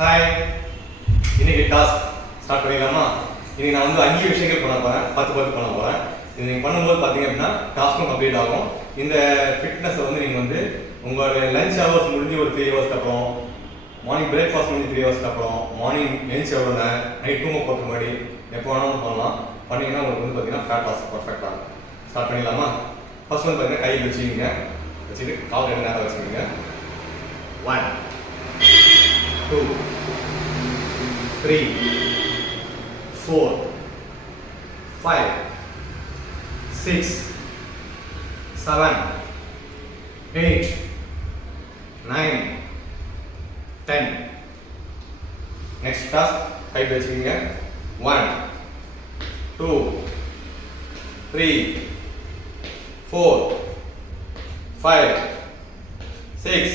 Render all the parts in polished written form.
ஹாய், இன்னைக்கு task start பண்ணிடலாமா? இன்னைக்கு நான் வந்து 5 விஷயங்கள் பண்ண போகிறேன், 10 பண்ண போகிறேன். இது நீங்கள் பண்ணும்போது பார்த்தீங்க அப்படின்னா டாஸ்க்கும் கம்ப்ளீட் ஆகும். இந்த ஃபிட்னஸை வந்து நீங்கள் வந்து உங்களோட லஞ்ச் ஹவர்ஸ் முடிஞ்சு ஒரு 3 ஹவர்ஸ்க்கு அப்புறம், மார்னிங் பிரேக்ஃபாஸ்ட் முடிஞ்சு 3 ஹவர்ஸ்க்கு அப்புறம், மார்னிங் லஞ்ச் எவ்வளோ நைட் தூங்க போகிற முன்னாடி எப்போ வேணாலும் பண்ணலாம். பண்ணிங்கன்னா உங்களுக்கு வந்து பார்த்தீங்கன்னா ஃபேட் லாஸ் பர்ஃபெக்டாக இருக்கும். ஸ்டார்ட் பண்ணிடலாமா? ஃபர்ஸ்ட் வந்து பார்த்தீங்கன்னா கை வச்சுக்கிங்க, வச்சுட்டு கால் 2 நேரம் வச்சுக்கிங்க. 1 2 3 4 5 6 7 8 9 10. நெக்ஸ்ட் டாஸ்க் கை வச்சுக்கிங்க. 1 2 3 4 5 6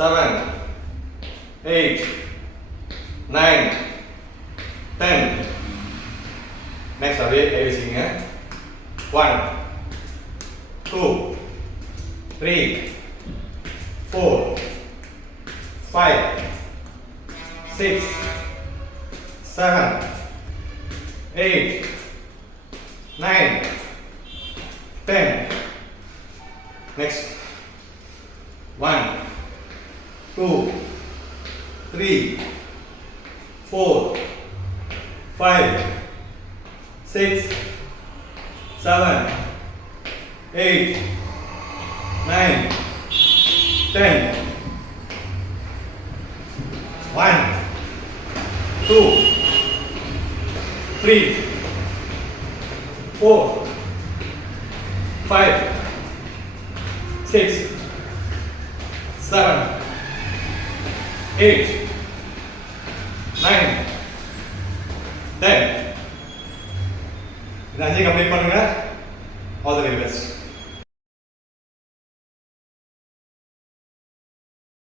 7 8 9 10. நெக்ஸ்ட் அப்படியே கை வச்சுக்கிங்க. 1 2 3 4 5 6 7 8 9 10. Next 1 2 3 4 5 6 7 8 9 10. 1 2 3 4 5 6 7 8 9 10. இந்த 5 கம்ப்ளீட் பண்ணுங்க. All the very best.